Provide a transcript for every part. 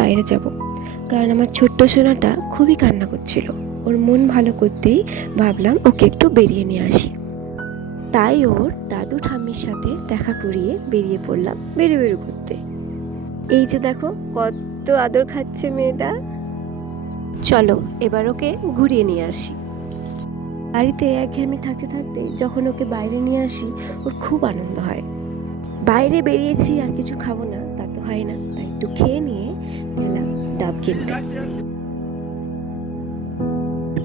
বাইরে যাব, কারণ আমার ছোট্ট সোনাটা খুবই কান্না করছিল। ওর মন ভালো করতেই ভাবলাম ওকে একটু বেরিয়ে নিয়ে আসি। তাই ওর দাদু ঠাম্মির সাথে দেখা করিয়ে বেরিয়ে পড়লাম বেরু করতে। এই যে দেখো কত আদর খাচ্ছে মেয়েটা। চলো এবার ওকে ঘুরিয়ে নিয়ে আসি। বাড়িতে একঘেয়েমি থাকতে থাকতে যখন ওকে বাইরে নিয়ে আসি ওর খুব আনন্দ হয়। বাইরে বেরিয়েছি আর কিছু খাবো না তা তো হয় না, তাই একটু খেয়ে নিয়ে গেলাম ডাব কিনতে।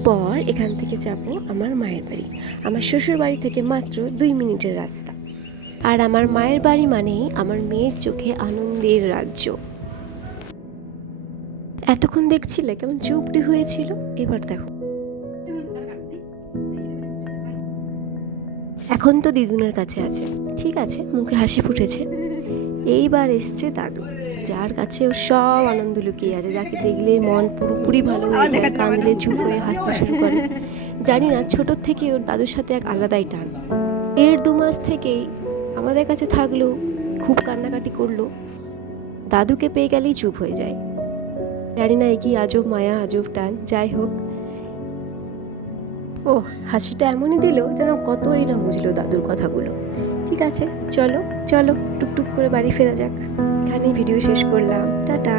পর এখান থেকে যাব আমার মায়ের বাড়ি। আমার শ্বশুর বাড়ি থেকে মাত্র 2 মিনিটের রাস্তা। আর আমার মায়ের বাড়ি মানেই আমার মেয়ের চোখে আনন্দের রাজ্য। এতক্ষণ দেখছিলে কেমন চুপটি হয়েছিল, এবার দেখো। এখন তো দিদুনের কাছে আছে, ঠিক আছে, মুখে হাসি ফুটেছে। এইবার এসছে দাদু, যার কাছে ও সব আনন্দ লুকিয়ে আছে, যাকে দেখলে মন পুরোপুরি ভালো হয়ে যায়, কাঁদলে চুপ হয়ে হাসতে শুরু করে। জানি না, ছোটোর থেকে ওর দাদুর সাথে এক আলাদাই টান। 1.5-2 মাস থেকেই আমাদের কাছে থাকলেও খুব কান্নাকাটি করলো, দাদুকে পেয়ে গেলেই চুপ হয়ে যায়। জানি না, কি আজব মায়া আজব টান। যাই হোক, ও হাসিটা এমনই দিল যেন কতই না বুঝলো দাদুর কথাগুলো। ঠিক আছে, চলো চলো টুকটুক করে বাড়ি ফেরা যাক। এখানেই ভিডিও শেষ করলাম, টাটা।